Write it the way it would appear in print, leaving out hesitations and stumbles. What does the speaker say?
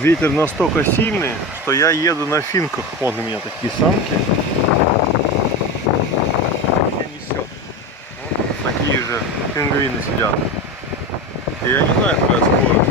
Ветер настолько сильный, что я еду на финках. Вон у меня такие санки. Меня несет. Вот такие же пингвины сидят. И я не знаю, какая скорость.